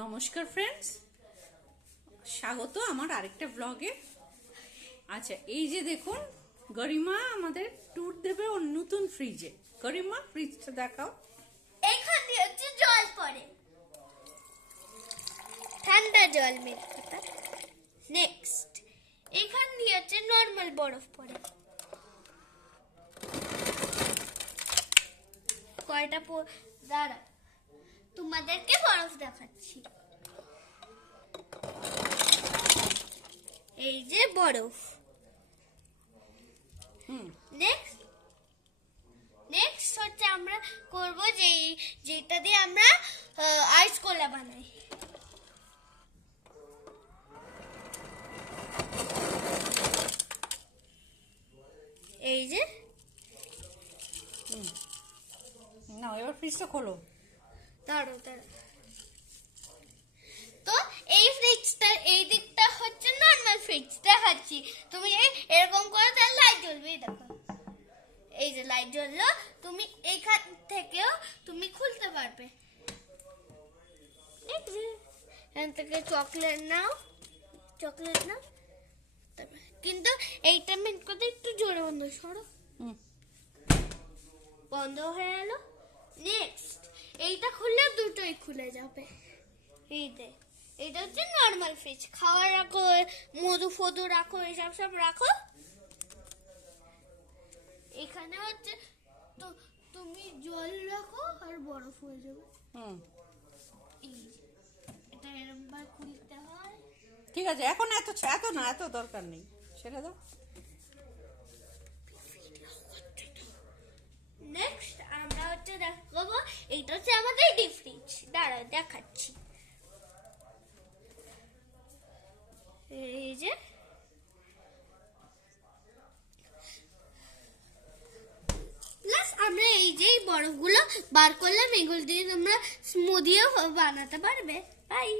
নমস্কার ফ্রেন্ডস, স্বাগত আমার আরেকটা ব্লগে। আচ্ছা, এই যে দেখুন, গরিমা আমাদের ট্যুর দেবে ওর নতুন ফ্রিজে। গরিমা, ফ্রিজটা দেখাও। এখান দিয়ে হচ্ছে জল পড়ে, ঠান্ডা জল মেরে কথা। নেক্সট এখান দিয়ে হচ্ছে নরমাল বরফ পড়ে। কয়টা দাঁড়া, তোমাদেরকে বরফ দেখাচ্ছি। এই যে বরফ। নেক্সট হচ্ছে আমরা করব যেটা দিয়ে আমরা আইস কোলা বানাই। এই যে না, এবার ফ্রিজটা খোলো। দাঁড়ো। তো এই ফ্রিজটা এই দিকটা হচ্ছে নরমাল ফ্রিজ দেখাচ্ছি। তুমি এরকম করে তাহলে লাইট জ্বলবে। দেখো, এই যে লাইট জ্বললো, তুমি এখান থেকেও তুমি খুলতে পারবে। এখান থেকে চকলেট নাও। কিন্তু এইটা মেন করতে একটু জোরে বন্ধ সরো। বন্ধ হয়ে গেল। নেক্সট এইটা খুললে দুটোই খুলে যাবে। এইটা হচ্ছে নরমাল ফ্রিজ। খাবার রাখো, মধু ফধু রাখো, এসব সব রাখো। এখানে হচ্ছে তো তুমি জল রাখো আর বরফ হয়ে যাবে। এটা এরকম ভাবে খুলতে হয়। ঠিক আছে, এখন এত দরকার নেই, ছেড়ে দাও। নেক্সট আমরা হচ্ছে দেখাবো, এইটা হচ্ছে আমাদের ডিপ ফ্রিজ। দাঁড়াও দেখাচ্ছি। এই যে প্লাস আমরা এই যে বরফগুলো বার করলাম, এগুলো দিয়ে তোমরা স্মুদিও বানাতে পারবে। বাই।